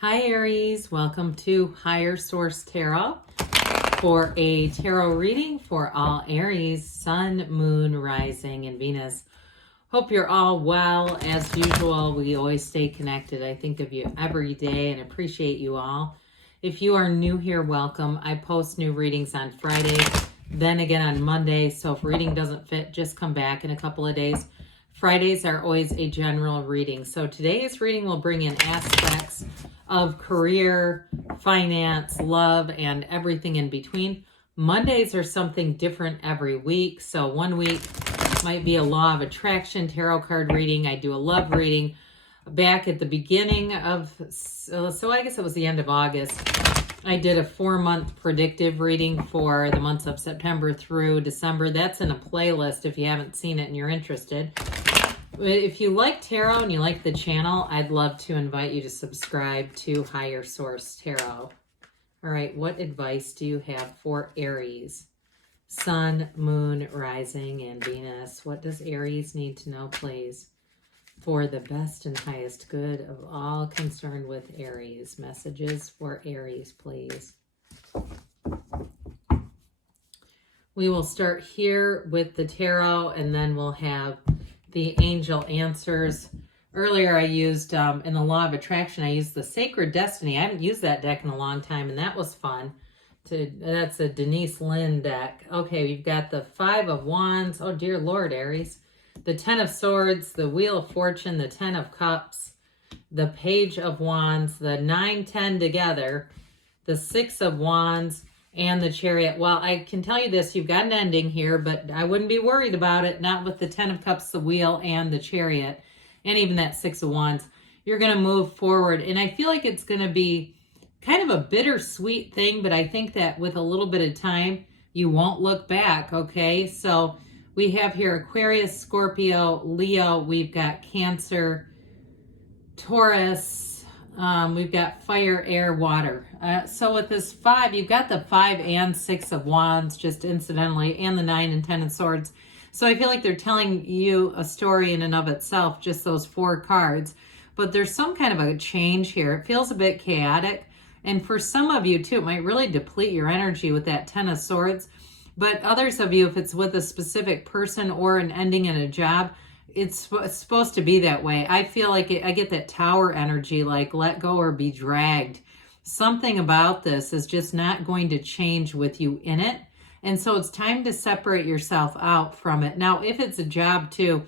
Hi Aries, welcome to Higher Source Tarot for a tarot reading for all Aries, Sun, Moon, Rising, and Venus. Hope you're all well. As usual, we always stay connected. I think of you every day and appreciate you all. If you are new here, welcome. I post new readings on Friday, then again on Monday. So if reading doesn't fit, just come back in a couple of days. Fridays are always a general reading. So today's reading will bring in aspects of career, finance, love, and everything in between. Mondays are something different every week. So one week might be a law of attraction tarot card reading. I do a love reading back at the beginning of, so I guess it was the end of August. I did a 4-month predictive reading for the months of September through December. That's in a playlist if you haven't seen it and you're interested. If you like tarot and you like the channel, I'd love to invite you to subscribe to Higher Source Tarot. All right, what advice do you have for Aries? Sun, Moon, Rising, and Venus. What does Aries need to know, please? For the best and highest good of all concerned with Aries. Messages for Aries, please. We will start here with the tarot, and then we'll have the angel answers. Earlier I used, in the law of attraction, I used the Sacred Destiny. I haven't used that deck in a long time, and that was fun. That's a Denise Lynn deck. Okay, we've got the 5 of Wands. Oh, dear Lord, Aries. The 10 of Swords, the Wheel of Fortune, the 10 of Cups, the Page of Wands, the 9, 10 together, the 6 of Wands, and the Chariot. Well, I can tell you this, you've got an ending here, but I wouldn't be worried about it, not with the 10 of Cups, the Wheel, and the Chariot, and even that 6 of Wands. You're going to move forward, and I feel like it's going to be kind of a bittersweet thing, but I think that with a little bit of time, you won't look back, okay? So we have here Aquarius, Scorpio, Leo, we've got Cancer, Taurus, we've got fire, air, water. So with this 5, you've got the 5 and 6 of Wands, just incidentally, and the 9 and 10 of Swords. So I feel like they're telling you a story in and of itself, just those 4 cards. But there's some kind of a change here. It feels a bit chaotic. And for some of you, too, it might really deplete your energy with that 10 of Swords. But others of you, if it's with a specific person or an ending in a job, it's supposed to be that way. I feel like I get that Tower energy, like let go or be dragged. Something about this is just not going to change with you in it. And so it's time to separate yourself out from it. Now, if it's a job too,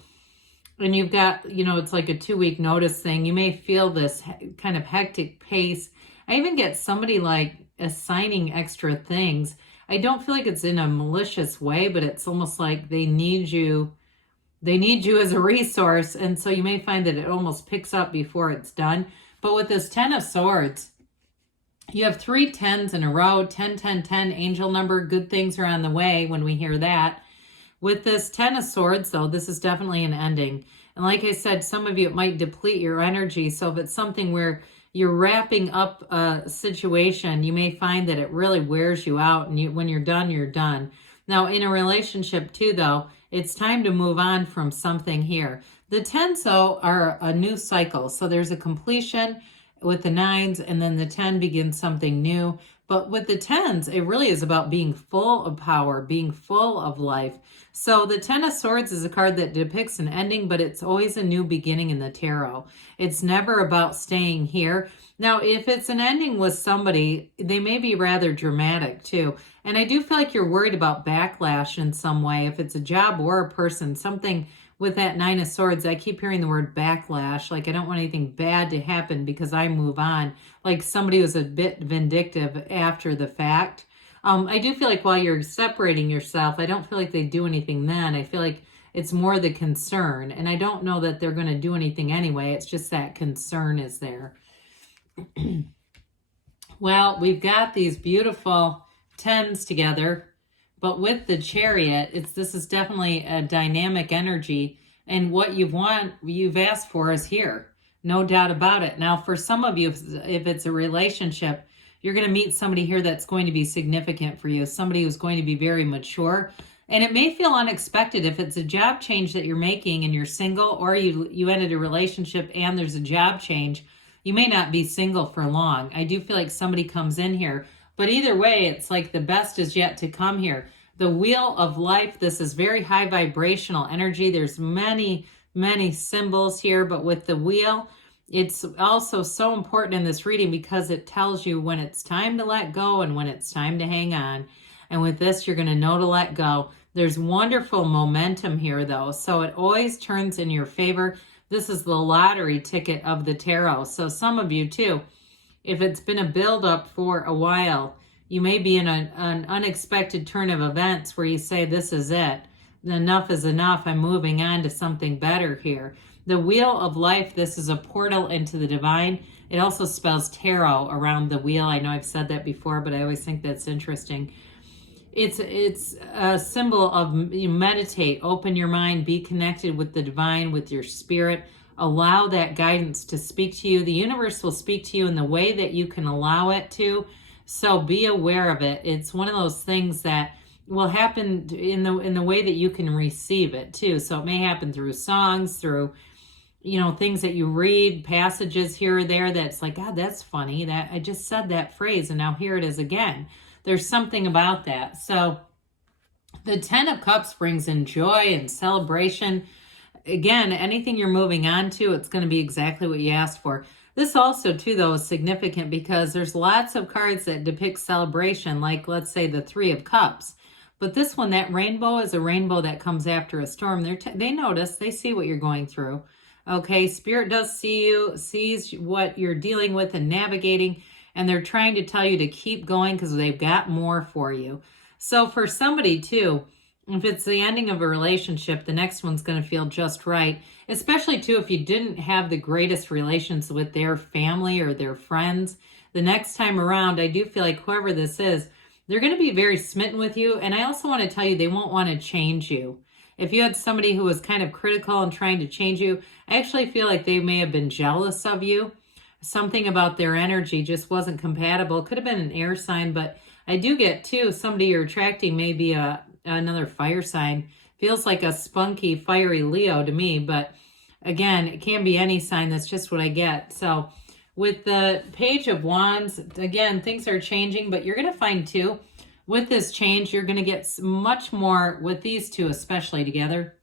and you've got, it's like a 2-week notice thing, you may feel this kind of hectic pace. I even get somebody like assigning extra things. I don't feel like it's in a malicious way, but it's almost like they need you as a resource, and so you may find that it almost picks up before it's done. But with this 10 of Swords, you have 3 10s in a row, 10, 10, 10, angel number, good things are on the way when we hear that. With this 10 of Swords, though, this is definitely an ending. And like I said, some of you, it might deplete your energy. So if it's something where you're wrapping up a situation, you may find that it really wears you out, and when you're done, you're done. Now, in a relationship too, though, it's time to move on from something here. The 10s, though, are a new cycle. So there's a completion with the 9s, and then the 10 begins something new. But with the 10s, it really is about being full of power, being full of life. So the 10 of Swords is a card that depicts an ending, but it's always a new beginning in the tarot. It's never about staying here. Now, if it's an ending with somebody, they may be rather dramatic too. And I do feel like you're worried about backlash in some way. If it's a job or a person, something with that 9 of Swords, I keep hearing the word backlash. Like I don't want anything bad to happen because I move on. Like somebody was a bit vindictive after the fact. I do feel like while you're separating yourself, I don't feel like they do anything then. I feel like it's more the concern. And I don't know that they're going to do anything anyway. It's just that concern is there. Well, we've got these beautiful 10s together. But with the Chariot, this is definitely a dynamic energy. And what you've asked for is here. No doubt about it. Now, for some of you, if it's a relationship, you're going to meet somebody here that's going to be significant for you. Somebody who's going to be very mature. And it may feel unexpected if it's a job change that you're making and you're single, or you ended a relationship and there's a job change. You may not be single for long. I do feel like somebody comes in here, but either way, it's like the best is yet to come here. The wheel of life, this is very high vibrational energy. There's many, many symbols here, but with the wheel, it's also so important in this reading because it tells you when it's time to let go and when it's time to hang on. And with this, you're going to know to let go. There's wonderful momentum here, though, so it always turns in your favor. This is the lottery ticket of the tarot. So some of you, too, if it's been a buildup for a while, you may be in an unexpected turn of events where you say, this is it. Enough is enough. I'm moving on to something better here. The wheel of life, this is a portal into the divine. It also spells tarot around the wheel. I know I've said that before, but I always think that's interesting. It's a symbol of you meditate, open your mind, be connected with the divine, with your spirit. Allow that guidance to speak to you. The universe will speak to you in the way that you can allow it to. So be aware of it. It's one of those things that will happen in the way that you can receive it too. So it may happen through songs, through things that you read, passages here or there that's like, God, that's funny. That I just said that phrase and now here it is again. There's something about that. So the 10 of Cups brings in joy and celebration. Again, anything you're moving on to, it's going to be exactly what you asked for. This also, too, though, is significant because there's lots of cards that depict celebration, like, let's say, the 3 of Cups. But this one, that rainbow, is a rainbow that comes after a storm. They notice, they see what you're going through. Okay, Spirit does see you, sees what you're dealing with and navigating, and they're trying to tell you to keep going because they've got more for you. So for somebody, too, if it's the ending of a relationship, the next one's going to feel just right, especially, too, if you didn't have the greatest relations with their family or their friends. The next time around, I do feel like whoever this is, they're going to be very smitten with you, and I also want to tell you they won't want to change you. If you had somebody who was kind of critical and trying to change you, I actually feel like they may have been jealous of you. Something about their energy just wasn't compatible. It could have been an air sign, but I do get, too, somebody you're attracting may be another fire sign. Feels like a spunky, fiery Leo to me, but again, it can be any sign. That's just what I get. So with the Page of Wands, again, things are changing, but you're going to find, too, with this change, you're going to get much more with these two, especially together.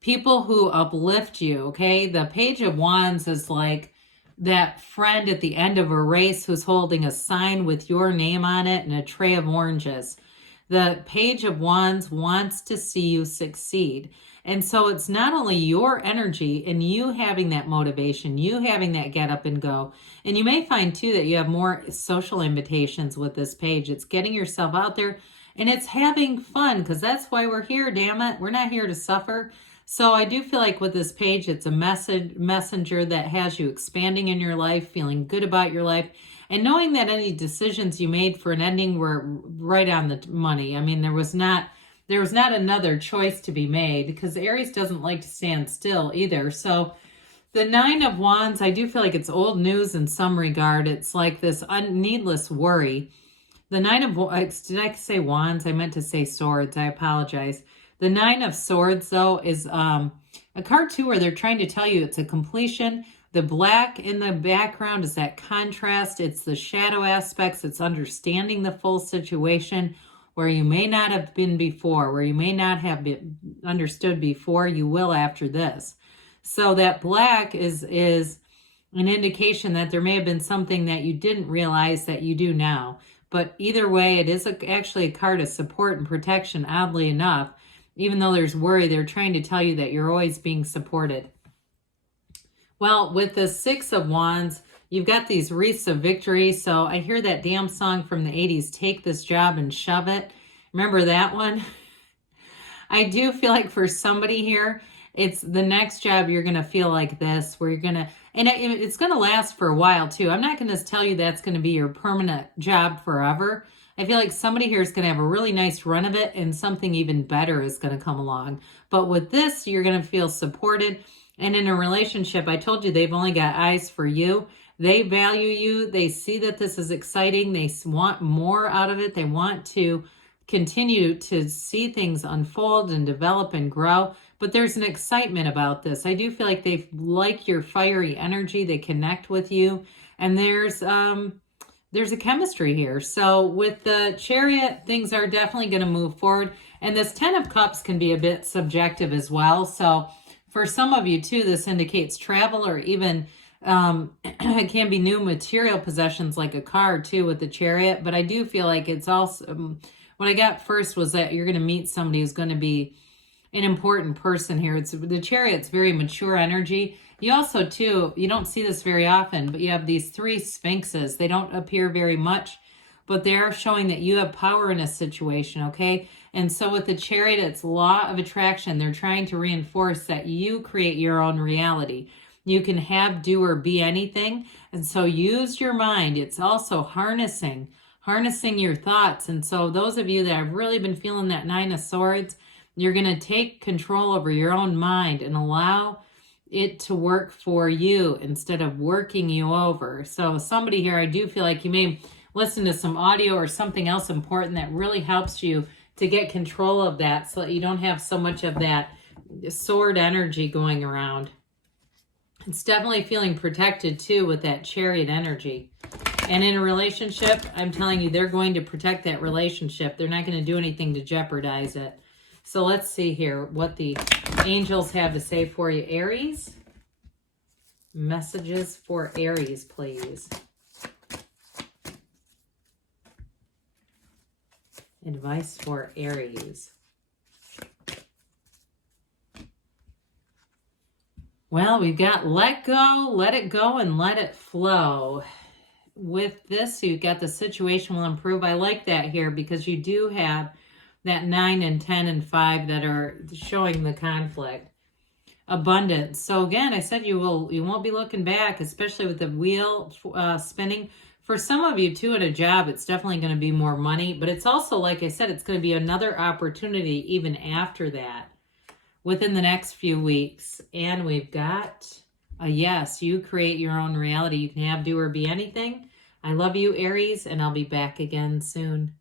People who uplift you, okay? The Page of Wands is like that friend at the end of a race who's holding a sign with your name on it and a tray of oranges. The Page of Wands wants to see you succeed. And so it's not only your energy and you having that motivation, you having that get up and go. And you may find, too, that you have more social invitations with this page. It's getting yourself out there and it's having fun because that's why we're here, damn it. We're not here to suffer. So I do feel like with this page, it's a messenger that has you expanding in your life, feeling good about your life, and knowing that any decisions you made for an ending were right on the money. I mean, there was not another choice to be made because Aries doesn't like to stand still either. So the 9 of Wands, I do feel like it's old news in some regard. It's like this needless worry. The 9 of, did I say Wands? I meant to say Swords. I apologize. The 9 of Swords, though, is a card, too, where they're trying to tell you it's a completion. The black in the background is that contrast. It's the shadow aspects. It's understanding the full situation where you may not have been before, where you may not have been understood before. You will after this. So that black is an indication that there may have been something that you didn't realize that you do now. But either way, it is actually a card of support and protection, oddly enough. Even though there's worry, they're trying to tell you that you're always being supported. Well, with the 6 of Wands, you've got these wreaths of victory. So I hear that damn song from the 80s, Take This Job and Shove It. Remember that one? I do feel like for somebody here, it's the next job you're going to feel like this, where you're going to, and it's going to last for a while too. I'm not going to tell you that's going to be your permanent job forever. I feel like somebody here is going to have a really nice run of it and something even better is going to come along. But with this, you're going to feel supported. And in a relationship, I told you they've only got eyes for you. They value you. They see that this is exciting. They want more out of it. They want to continue to see things unfold and develop and grow. but there's an excitement about this. I do feel like they like your fiery energy. They connect with you, and there's a chemistry here. So with the Chariot, things are definitely going to move forward. And this 10 of Cups can be a bit subjective as well. So for some of you too, this indicates travel, or even it can be new material possessions like a car too with the Chariot. But I do feel like it's also, what I got first was that you're going to meet somebody who's going to be an important person here. It's the Chariot's very mature energy. You also too, you don't see this very often, but you have these 3 sphinxes. They don't appear very much, but they're showing that you have power in a situation, okay? And so with the Chariot, it's law of attraction. They're trying to reinforce that you create your own reality. You can have, do, or be anything. And so use your mind. It's also harnessing your thoughts. And so those of you that have really been feeling that 9 of Swords, you're going to take control over your own mind and allow it to work for you instead of working you over. So somebody here, I do feel like you may listen to some audio or something else important that really helps you to get control of that, so that you don't have so much of that sword energy going around. It's definitely feeling protected too with that Chariot energy. And in a relationship, I'm telling you, they're going to protect that relationship. They're not going to do anything to jeopardize it. So let's see here what the angels have to say for you, Aries. Messages for Aries, please. Advice for Aries. Well, we've got let go, let it go, and let it flow. With this, you've got the situation will improve. I like that here because you do have that 9 and 10 and 5 that are showing the conflict. Abundance. So again, I said you won't be looking back, especially with the wheel spinning. For some of you too, at a job, it's definitely going to be more money, but it's also, like I said, it's going to be another opportunity even after that within the next few weeks. And we've got a yes, you create your own reality. You can have, do, or be anything. I love you, Aries, and I'll be back again soon.